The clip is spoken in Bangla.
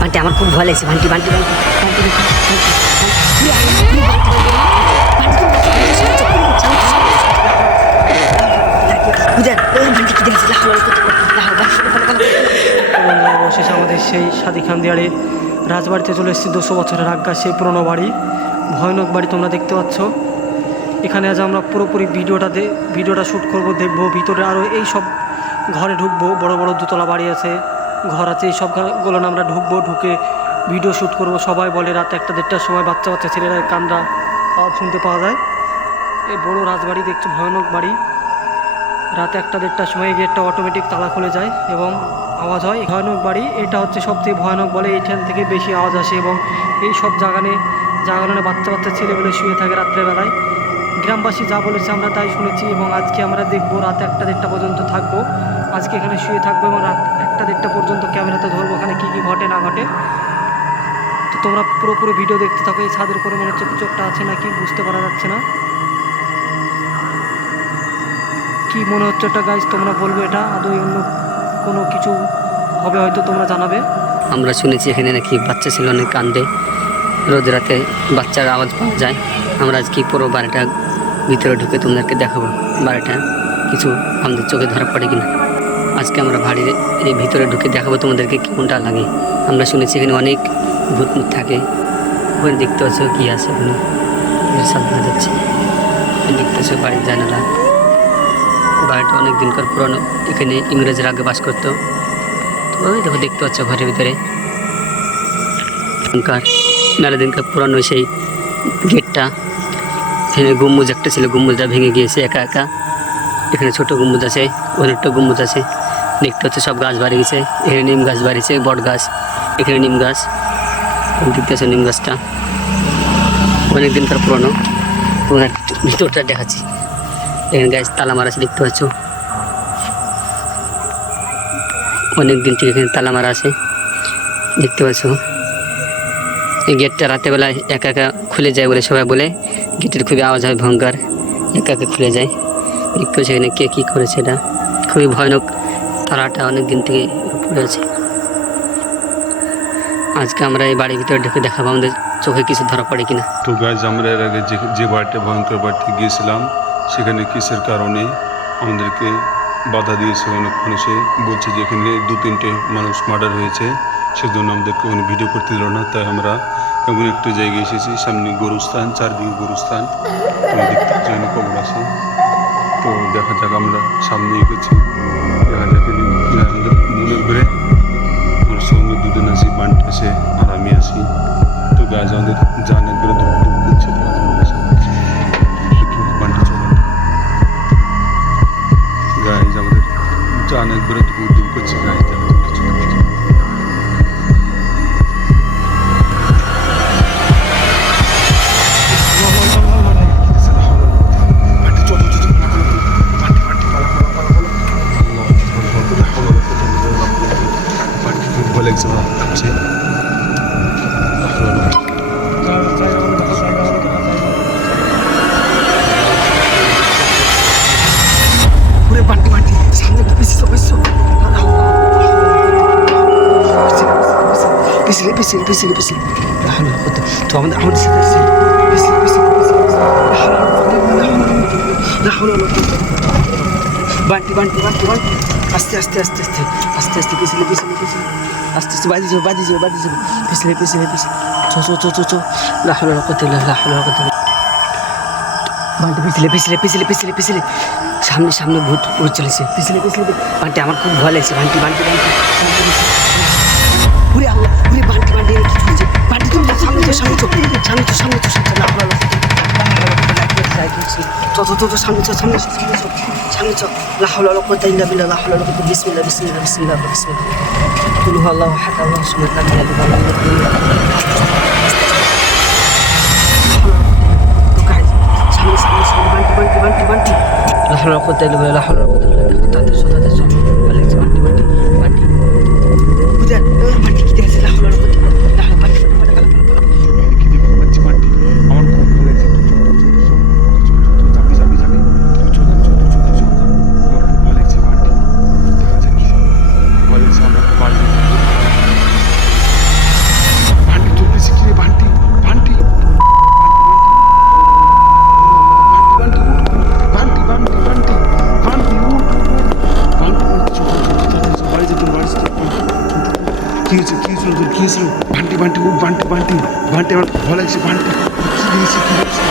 বান্টি আমার খুব ভয় লাগছে বান্টি বান্টি বান্টি অবশেষে আমাদের সেই সাদি খান দিয়ারে রাজবাড়িতে চলে এসেছি। 200 বছরের আজ্ঞা সেই পুরনো বাড়ি, ভয়ানক বাড়ি তোমরা দেখতে পাচ্ছ। এখানে আজ আমরা পুরোপুরি ভিডিওটা শ্যুট করব, দেখবো ভিতরে আরও এই সব ঘরে ঢুকবো। বড় বড় দোতলা বাড়ি আছে, ঘর আছে, এই সবগুলো আমরা ঢুকবো, ঢুকে ভিডিও শ্যুট করব। সবাই বলে রাত 1-1:30টার সময় বাচ্চা বাচ্চা ছেলেরা কান্না আওয়াজ শুনতে পাওয়া যায়। এই বড় রাজবাড়ি দেখছো, ভয়ানক বাড়ি। রাত 1-1:30টার সময় গেটটা অটোমেটিক তালা খুলে যায় এবং আওয়াজ হয়। ভয়ানক বাড়ি এটা হচ্ছে সবচেয়ে ভয়ানক বলে, এইখান থেকে বেশি আওয়াজ আসে এবং এই সব জাগানে বাচ্চা বাচ্চা ছেলেগুলো শুয়ে থাকে রাত্রেবেলায়। গ্রামবাসী যা বলেছে আমরা তাই শুনেছি এবং আজকে আমরা দেখবো রাত 1-1:30 পর্যন্ত থাকবো। আজকে এখানে শুয়ে থাকবো এবং রাত 1-1:30 পর্যন্ত ক্যামেরাতে ধরবো ওখানে কী কী ঘটে না ঘটে। তো তোমরা পুরোপুরি ভিডিও দেখতে থাকো। এই ছাদের উপরে মনে হচ্ছে কিছু একটা আছে নাকি বুঝতে পারা যাচ্ছে না, কি মনে হচ্ছে এটা গাইজ তোমরা বলবে, এটা আদৌ অন্য কোনো কিছু হবে হয়তো তোমরা জানাবে। আমরা শুনেছি এখানে নাকি বাচ্চা ছিল অনেক কান্দে, রোজ রাতে বাচ্চার আওয়াজ পাওয়া যায়। আমরা আজকে পুরো বাড়িটা ভিতরে ঢুকে তোমাদেরকে দেখাবো, বাড়িটা কিছু আমাদের চোখে ধরা পড়ে কিনা। আজকে আমরা বাড়ির এই ভিতরে ঢুকে দেখাবো তোমাদেরকে কেমনটা লাগে। আমরা শুনেছি এখানে অনেক ভূত থাকে। ওখানে দেখতে পাচ্ছ কী আছে, ওখানে সব দেখা যাচ্ছে। দেখতে পাচ্ছ বাড়ির জানালা। বাড়িটা অনেক দিনকার পুরনো, এখানে ইংরেজরা আগে বাস করতো। তো ওই দেখো দেখতে পাচ্ছ ঘরের ভিতরে মেলা দিনকার পুরনো সেই গেটটা। এখানে গম্বুজ একটা ছিল, গম্বুজটা ভেঙে গিয়েছে একা একা। এখানে ছোট গম্বুজ আছে, অনেকটা গম্বুজ আছে। দেখতে হচ্ছে সব গাছ বাড়ি গেছে। এখানে নিম গাছ বাড়িছে, বট গাছ, এখানে নিম গাছ। দেখতে আছে নিম গাছটা অনেক দিনকার পুরনো। ওনার ভিতরটা দেখাচ্ছি। এখানে গাছ তালা মারা আছে, দেখতে পাচ্ছ অনেক দিন থেকে এখানে তালা মারা আছে, দেখতে পাচ্ছ। এই গেটটা রাতেরবেলায় একা একা খুলে যায় বলে সবাই বলে, গেটের খুবই আওয়াজ হয় ভয়ঙ্কর, একা একা খুলে যায়। দেখতে পাচ্ছি এখানে কে কী করেছে, এটা খুবই ভয়ানক। তালাটা অনেক দিন থেকে পড়ে আছে। আজকে আমরা এই বাড়ির ভিতরে ঢুকে দেখাবো আমাদের চোখে কিছু ধরা পড়ে কিনা। তো গাইজ আমরা এর আগে যে বাড়িটা ভয়ঙ্কর বাড়িতে গিয়েছিলাম, সেখানে কিসের কারণে আমাদেরকে বাধা দিয়েছে অনেক মানুষে, বলছে যে এখানে 2-3টে মানুষ মার্ডার হয়েছে, সেজন্য আমাদেরকে ওখানে ভিডিও করতে দিল না। তাই আমরা এমন একটা জায়গায় এসেছি, সামনে গরুস্থান, চারদিকে গরুস্থান। তো দেখতে পাচ্ছি কবর আছে। তো দেখা যাক, আমরা সামনে এগোচ্ছি, দেখা যাক আমাদের মনে করে আমার সঙ্গে দুদিন আছি, বান্টি আছে আর আমি আছি। তো গাছ আমাদের জান একবারে ধূপ ধূপ করছে, বান্টি চলে গাইজ আমাদের জান একবারে ধূপ ধূপ করছে। গাইজ কিছু লাগছে বান্টি বান্টি সামনে পিছিয়ে তো আমাদের সাথে বান্টি বান্টি বান্টি বান্টি আস্তে আস্তে আস্তে আস্তে আস্তে আস্তে পিছলে পিছলে পিছলে আস্তে আস্তে বাদি যাবে বাদি যাবে বাদি যাবে পিছলে পিছলে পিছলে চো লাহলো করতে বান্টি পিছলে পিছলে পিছলে পিছলে পিছলে সামনে সামনে ভূত ভূত চলেছে, পিছলে পিছলে বান্টি আমার খুব ভয় লাগছে। বান্টি বান্টি বান্টি পুরে আল্লাহ পুরে বান্টি বান্টি কি চলছে। বান্টি তুমি সামনে তো সামনে তো সামনে তো সামনে তো সামনে লাহলো সামনে চো সামনে সামনে চো লাহলো করতে ইল্লা লাহলো করতে বিসমিল্লাহ বিসমিল্লাহ বিসমিল্লাহ বিসমিল্লাহ কুল হুয়াল্লাহু আহাদ আল্লাহু সামাদ লাম ইয়ালিদ ওয়া লাম ইউলাদ। সামনে সামনে সামনে বান্টি বান্টি বান্টি বান্টি লাহলো করতে ইল্লা লাহলো করতে তাতে বান্টি বান্টি বান্টি বুঝান বান্টি কি আছে লাহলো করতে লাহলো বান্টি আমার খুব ভালো লাগছে। আমরা বাড়ি কি হয়েছে কি হয়েছিল বান্টি বান্টি ও বান্টি বান্টি বান্টি আমার ফলাইছে বান্টি কি হয়েছে